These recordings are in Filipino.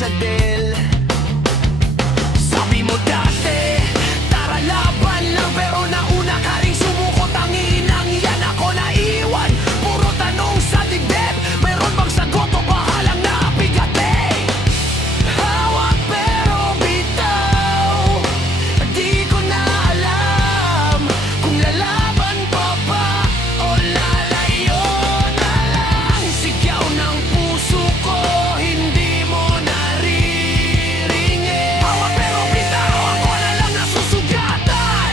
pasadel. Sabi mo dati, tara laban lang, pero nauna ka rin sumuko. Tanginang yan ako naiwan, puro tanong sa dibdib. Meron bang sagot o bahalang napigate? Hawak pero bitaw, di ko na alam kung lalaban pa ba o lalayo na lang. Sigaw ng puso ko, hindi mo nariringin. Hawak pero bitaw, ako na lang nasusugatan.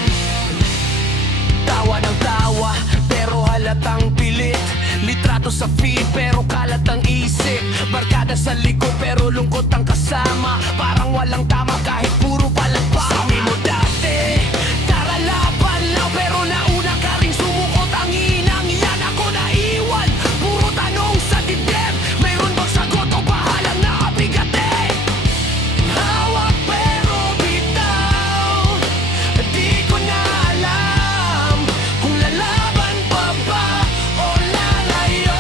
Tawa ng tawa, pero halatang pilit. Litrato sa feed, pero kalat ang isip. Barkada sa likod, pero lungkot ang kasama. Parang walang tama kahit puro palagpak. Sabi mo dati, tara laban lang, pero nauna ka rin sumuko. Tanginang yan ako naiwan, puro tanong sa dibdib. Mayroon bang sagot o bahalang nakabigate? Hawak pero bitaw, di ko na alam kung lalaban pa ba o lalayo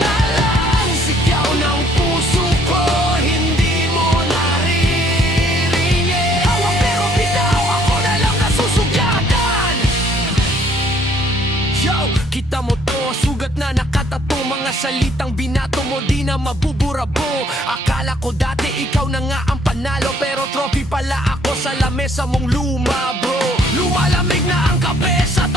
na lang. Sigaw ng puso ko, hindi mo nariringin. Hawak pero bitaw, ako na lang nasusugatan. Yo, kita mo to, sugat na nakatato. Mga salitang binato mo, di na mabubura-bo. Akala ko dati ikaw na nga ang panalo, pero trophy pala ako sa lamesa mong luma, bro. Lumalamig na ang kape sa